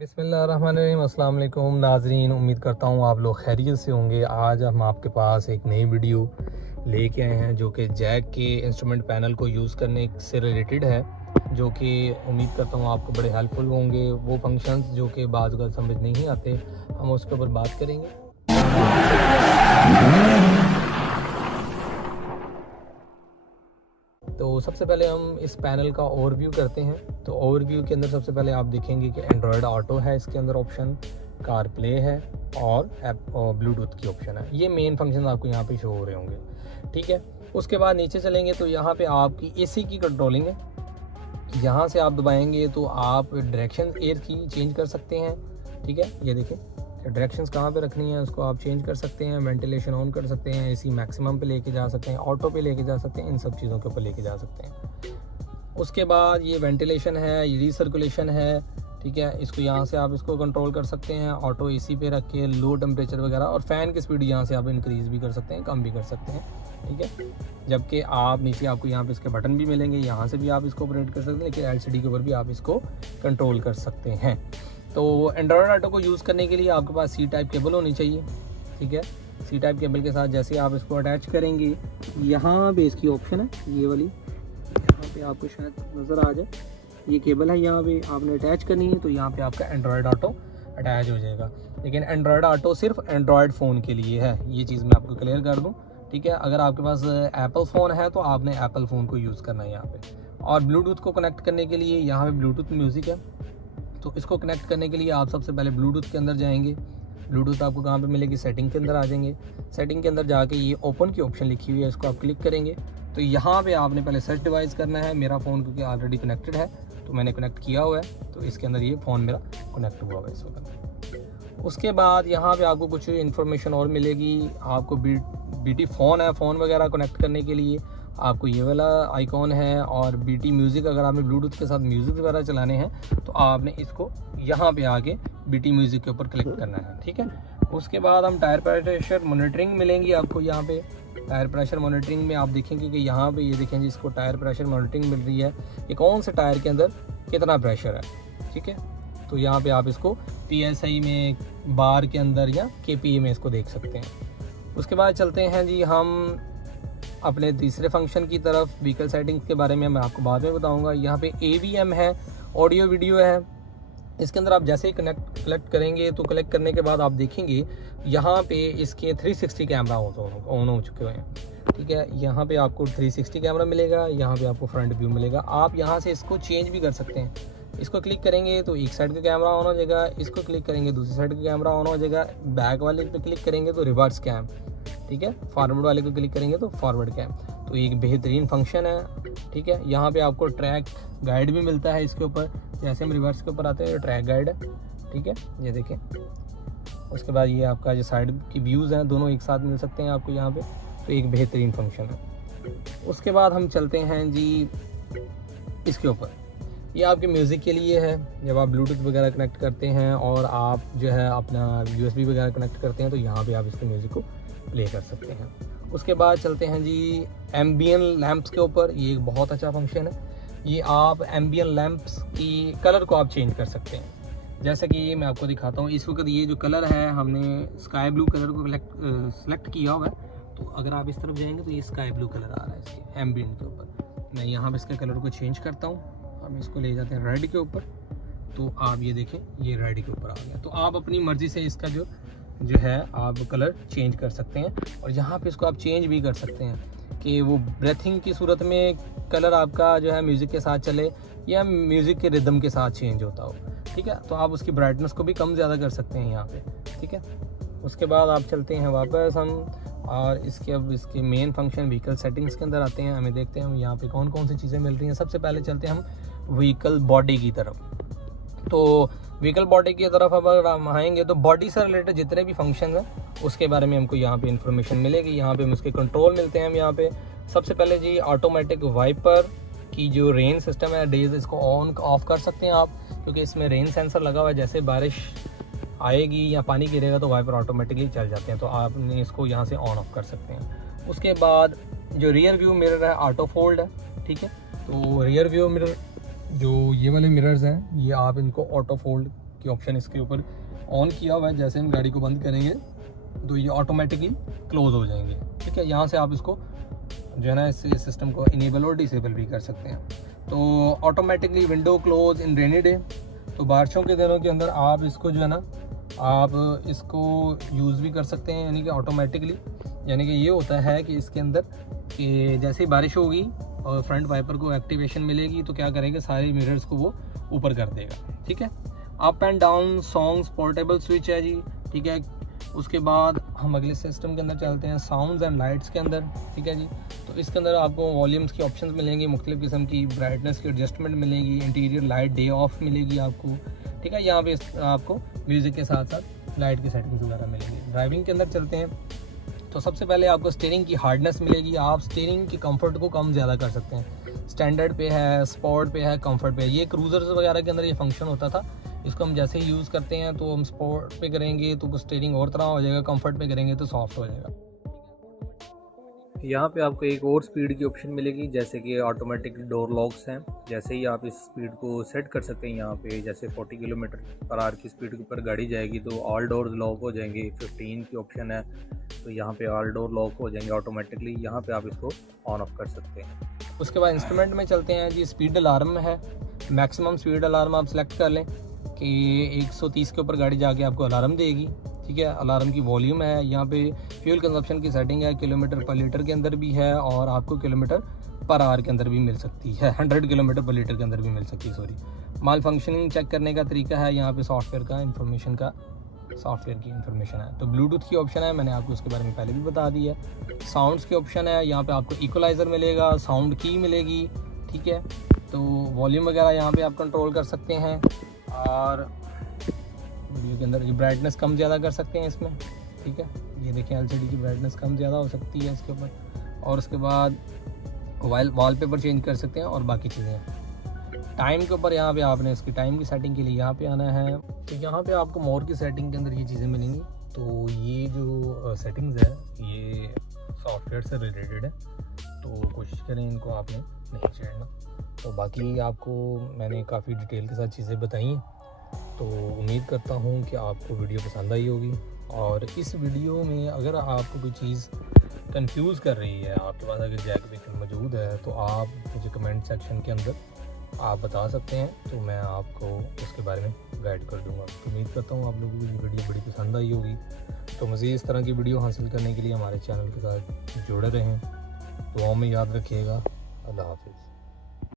बिस्मिल्लाहिर्रहमानिर्रहीम। अस्सलाम वालेकुम नाजरीन, उम्मीद करता हूँ आप लोग खैरियत से होंगे। आज हम आपके पास एक नई वीडियो लेके आए हैं जो कि जैक के इंस्ट्रूमेंट पैनल को यूज़ करने से रिलेटेड है, जो कि उम्मीद करता हूँ आपको बड़े हेल्पफुल होंगे। वो फंक्शंस जो कि बाज़ अगर समझ नहीं आते, हम उसके ऊपर बात करेंगे। तो सबसे पहले हम इस पैनल का ओवरव्यू करते हैं। तो ओवरव्यू के अंदर सबसे पहले आप देखेंगे कि एंड्रॉयड ऑटो है, इसके अंदर ऑप्शन कार प्ले है और ऐप और ब्लूटूथ की ऑप्शन है। ये मेन फंक्शन आपको यहाँ पे शो हो रहे होंगे, ठीक है। उसके बाद नीचे चलेंगे तो यहाँ पे आपकी एसी की कंट्रोलिंग है। यहाँ से आप दबाएंगे तो आप डायरेक्शन एयर की चेंज कर सकते हैं, ठीक है। ये देखिए डायरेक्शंस कहाँ पे रखनी है उसको आप चेंज कर सकते हैं। वेंटिलेशन ऑन कर सकते हैं, एसी मैक्सिमम पे लेके जा सकते हैं, ऑटो पे लेके जा सकते हैं, इन सब चीज़ों के ऊपर लेके जा सकते हैं। उसके बाद ये वेंटिलेशन है, ये रीसर्कुलेशन है, ठीक है। इसको यहाँ से आप इसको कंट्रोल कर सकते हैं, ऑटो एसी पे रख के लो टेम्परेचर वगैरह, और फ़ैन की स्पीड यहाँ से आप इंक्रीज़ भी कर सकते हैं, कम भी कर सकते हैं, ठीक है। जबकि आप नीचे आपको यहाँ पे इसके बटन भी मिलेंगे, यहाँ से भी आप इसको ऑपरेट कर सकते हैं, लेकिन एलसीडी के ऊपर भी आप इसको कंट्रोल कर सकते हैं। तो एंड्रॉयड ऑटो को यूज़ करने के लिए आपके पास सी टाइप केबल होनी चाहिए, ठीक है। सी टाइप केबल के साथ जैसे आप इसको अटैच करेंगे, यहाँ पे इसकी ऑप्शन है ये वाली, यहाँ पे आपको शायद नज़र आ जाए, ये केबल है, यहाँ पे आपने अटैच करनी है। तो यहाँ पे आपका एंड्रॉयड ऑटो अटैच हो जाएगा। लेकिन एंड्रॉयड ऑटो सिर्फ एंड्रॉयड फ़ोन के लिए है, ये चीज़ मैं आपको क्लियर कर दूँ, ठीक है। अगर आपके पास एप्पल फ़ोन है तो आपने एप्पल फ़ोन को यूज़ करना है यहाँ पे। और ब्लूटूथ को कनेक्ट करने के लिए यहाँ पे ब्लूटूथ म्यूज़िक है, तो इसको कनेक्ट करने के लिए आप सबसे पहले ब्लूटूथ के अंदर जाएंगे। ब्लूटूथ आपको कहाँ पे मिलेगी, सेटिंग के अंदर आ जाएंगे। सेटिंग के अंदर जाके ये ओपन की ऑप्शन लिखी हुई है, इसको आप क्लिक करेंगे। तो यहाँ पे आपने पहले सर्च डिवाइस करना है। मेरा फ़ोन क्योंकि ऑलरेडी कनेक्टेड है तो मैंने कनेक्ट किया हुआ है, तो इसके अंदर ये फ़ोन मेरा कनेक्ट हुआ हुआ है इस वक्त। उसके बाद यहाँ पे आपको कुछ इन्फॉर्मेशन और मिलेगी। आपको बीटी फ़ोन है, फ़ोन वगैरह कनेक्ट करने के लिए आपको ये वाला आइकॉन है, और बीटी म्यूज़िक अगर आपने ब्लूटूथ के साथ म्यूज़िक वगैरह चलाने हैं तो आपने इसको यहाँ पे आके बीटी म्यूज़िक के ऊपर क्लिक करना है, ठीक है। उसके बाद हम टायर प्रेशर मॉनिटरिंग मिलेंगी आपको यहाँ पे। टायर प्रेशर मॉनिटरिंग में आप देखेंगे कि यहाँ पे ये देखें जिसको टायर प्रेशर मॉनिटरिंग मिल रही है, ये कौन से टायर के अंदर कितना प्रेशर है, ठीक है। तो यहाँ पे आप इसको PSI में, बार के अंदर या KPA में इसको देख सकते हैं। उसके बाद चलते हैं जी हम अपने तीसरे फंक्शन की तरफ। व्हीकल सेटिंग्स के बारे में मैं आपको बाद में बताऊंगा। यहाँ पे AVM है, ऑडियो वीडियो है। इसके अंदर आप जैसे ही कलेक्ट करेंगे तो कलेक्ट करने के बाद आप देखेंगे यहाँ पे इसके 360 कैमरा ऑन हो चुके हुए हैं, ठीक है। यहाँ पे आपको 360 कैमरा मिलेगा, यहाँ पे आपको फ्रंट व्यू मिलेगा। आप यहाँ से इसको चेंज भी कर सकते हैं। इसको क्लिक करेंगे तो एक साइड का कैमरा ऑन हो जाएगा, इसको क्लिक करेंगे दूसरी साइड का कैमरा ऑन हो जाएगा, बैक वाले पे क्लिक करेंगे तो रिवर्स कैम, ठीक है, फॉरवर्ड वाले को क्लिक करेंगे तो फॉरवर्ड कैम। तो एक बेहतरीन फंक्शन है, ठीक है। यहाँ पे आपको ट्रैक गाइड भी मिलता है इसके ऊपर, जैसे हम रिवर्स के ऊपर आते हैं ट्रैक गाइड है, ठीक है, ये देखें। उसके बाद ये आपका जो साइड की व्यूज़ हैं दोनों एक साथ मिल सकते हैं आपको यहाँ पे, तो एक बेहतरीन फंक्शन है। उसके बाद हम चलते हैं जी इसके ऊपर। ये आपके म्यूज़िक के लिए है, जब आप ब्लूटूथ वगैरह कनेक्ट करते हैं और आप जो है अपना USB वगैरह कनेक्ट करते हैं तो यहाँ पे आप इसके म्यूज़िक को प्ले कर सकते हैं। उसके बाद चलते हैं जी एम्बियन लैंप्स के ऊपर। ये एक बहुत अच्छा फंक्शन है। ये आप एम्बियन लैंप्स की कलर को आप चेंज कर सकते हैं। जैसे कि मैं आपको दिखाता हूँ, इस वक्त ये जो कलर है हमने स्काई ब्लू कलर को सेलेक्ट किया हुआ है, तो अगर आप इस तरफ जाएंगे तो ये स्काई ब्लू कलर आ रहा है इसके एम्बियन के ऊपर। मैं यहाँ पर इसके कलर को चेंज करता हूँ, हम इसको ले जाते हैं रेड के ऊपर, तो आप ये देखें ये रेड के ऊपर आ गया। तो आप अपनी मर्ज़ी से इसका जो है आप कलर चेंज कर सकते हैं, और यहाँ पे इसको आप चेंज भी कर सकते हैं कि वो ब्रेथिंग की सूरत में कलर आपका जो है म्यूज़िक के साथ चले या म्यूज़िक के रिदम के साथ चेंज होता हो, ठीक है। तो आप उसकी ब्राइटनेस को भी कम ज़्यादा कर सकते हैं यहाँ पे, ठीक है। उसके बाद आप चलते हैं वापस हम, और अब इसके मेन फंक्शन व्हीकल सेटिंग्स के अंदर आते हैं। हमें देखते हैं हम यहाँ पे कौन कौन सी चीज़ें मिल रही हैं। सबसे पहले चलते हैं हम व्हीकल बॉडी की तरफ। तो व्हीकल बॉडी की तरफ अगर हम आएंगे तो बॉडी से रिलेटेड जितने भी फंक्शन हैं उसके बारे में हमको यहाँ पे इंफॉर्मेशन मिलेगी। यहाँ पे हम उसके कंट्रोल मिलते हैं। हम यहाँ पे सबसे पहले जी ऑटोमेटिक वाइपर की जो रेन सिस्टम है डेज, इसको ऑन ऑफ कर सकते हैं आप, क्योंकि इसमें रेन सेंसर लगा हुआ है। जैसे बारिश आएगी या पानी गिरेगा तो वाइपर ऑटोमेटिकली चल जाते हैं, तो आपने इसको यहाँ से ऑन ऑफ कर सकते हैं। उसके बाद जो रियर व्यू मिरर है ऑटो फोल्ड है, ठीक है। तो रियर व्यू मिरर जो ये वाले मिरर्स हैं ये आप इनको ऑटो फोल्ड की ऑप्शन इसके ऊपर ऑन किया हुआ है। जैसे हम गाड़ी को बंद करेंगे तो ये ऑटोमेटिकली क्लोज़ हो जाएंगे, ठीक है। यहाँ से आप इसको जो है ना इस सिस्टम को इनेबल और डिसेबल भी कर सकते हैं। तो automatically window close in rainy day, तो बारिशों के दिनों के अंदर आप इसको जो है ना आप इसको यूज़ भी कर सकते हैं, यानी कि ऑटोमेटिकली। यानी कि ये होता है कि इसके अंदर कि जैसे ही बारिश होगी और फ्रंट वाइपर को एक्टिवेशन मिलेगी तो क्या करेंगे, सारे मिरर्स को वो ऊपर कर देगा, ठीक है। Up and down songs portable switch है जी, ठीक है। उसके बाद हम अगले सिस्टम के अंदर चलते हैं, साउंड्स एंड लाइट्स के अंदर, ठीक है जी। तो इसके अंदर आपको वॉल्यूम्स की ऑप्शंस मिलेंगी, मुख्तलिफ़ किस्म की ब्राइटनेस की एडजस्टमेंट मिलेगी, इंटीरियर लाइट डे ऑफ मिलेगी आपको, ठीक है। यहाँ पे आपको म्यूज़िक के साथ साथ लाइट की सेटिंग्स वगैरह मिलेंगी। ड्राइविंग के अंदर चलते हैं तो सबसे पहले आपको स्टीयरिंग की हार्डनेस मिलेगी, आप स्टीयरिंग की कंफर्ट को कम ज़्यादा कर सकते हैं। स्टैंडर्ड पे है, स्पोर्ट पे है, कंफर्ट पे है। ये क्रूज़र्स वगैरह के अंदर ये फंक्शन होता था। इसको हम जैसे ही यूज़ करते हैं तो हम स्पोर्ट पे करेंगे तो स्टीयरिंग और तरह हो जाएगा, कंफर्ट पे करेंगे तो सॉफ्ट हो जाएगा। यहाँ पे आपको एक और स्पीड की ऑप्शन मिलेगी, जैसे कि ऑटोमेटिक डोर लॉक्स हैं। जैसे ही आप इस स्पीड को सेट कर सकते हैं यहाँ पे, जैसे 40 किलोमीटर/आवर की स्पीड के ऊपर गाड़ी जाएगी तो ऑल डोर्स लॉक हो जाएंगे। 15 की ऑप्शन है तो यहाँ पे ऑल डोर लॉक हो जाएंगे ऑटोमेटिकली। यहाँ पे आप इसको ऑन ऑफ कर सकते हैं। उसके बाद इंस्ट्रूमेंट में चलते हैं जी। स्पीड अलार्म है, मैक्सिमम स्पीड अलार्म आप सेलेक्ट कर लें कि 130 के ऊपर गाड़ी जाके आपको अलार्म देगी, ठीक है। अलार्म की वॉल्यूम है, यहाँ पे फ्यूल कंजप्शन की सेटिंग है, किलोमीटर/लीटर के अंदर भी है और आपको किलोमीटर/आवर के अंदर भी मिल सकती है, 100 किलोमीटर/लीटर के अंदर भी मिल सकती है, सॉरी। माल फंक्शनिंग चेक करने का तरीका है, यहाँ पे सॉफ्टवेयर की इंफॉर्मेशन है। तो ब्लूटूथ की ऑप्शन है, मैंने आपको उसके बारे में पहले भी बता दी है। साउंड्स की ऑप्शन है, यहाँ पे आपको इक्वलाइज़र मिलेगा, साउंड की मिलेगी, ठीक है। तो वॉल्यूम वगैरह यहाँ पे आप कंट्रोल कर सकते हैं और वीडियो के अंदर ये ब्राइटनेस कम ज़्यादा कर सकते हैं इसमें, ठीक है। ये देखें LCD की ब्राइटनेस कम ज़्यादा हो सकती है इसके ऊपर। और उसके बाद वॉलपेपर चेंज कर सकते हैं और बाकी चीज़ें। टाइम के ऊपर यहाँ पे आपने इसकी टाइम की सेटिंग के लिए यहाँ पे आना है, तो यहाँ पे आपको मोर की सेटिंग के अंदर ये चीज़ें मिलेंगी। तो ये जो सेटिंग्स है ये सॉफ्टवेयर से रिलेटेड है, तो कोशिश करें इनको आपने नहीं छेड़ना। तो बाकी आपको मैंने काफ़ी डिटेल के साथ चीज़ें बताई हैं, तो उम्मीद करता हूँ कि आपको वीडियो पसंद आई होगी। और इस वीडियो में अगर आपको कोई चीज़ कंफ्यूज कर रही है, आपके पास अगर जैक विक मौजूद है तो आप मुझे कमेंट सेक्शन के अंदर आप बता सकते हैं, तो मैं आपको उसके बारे में गाइड कर दूंगा। तो उम्मीद करता हूँ आप लोगों को ये वीडियो बड़ी पसंद आई होगी। तो मज़ीद इस तरह की वीडियो हासिल करने के लिए हमारे चैनल के साथ जुड़े रहें। दुआओं में याद रखिएगा। अल्लाह हाफिज़।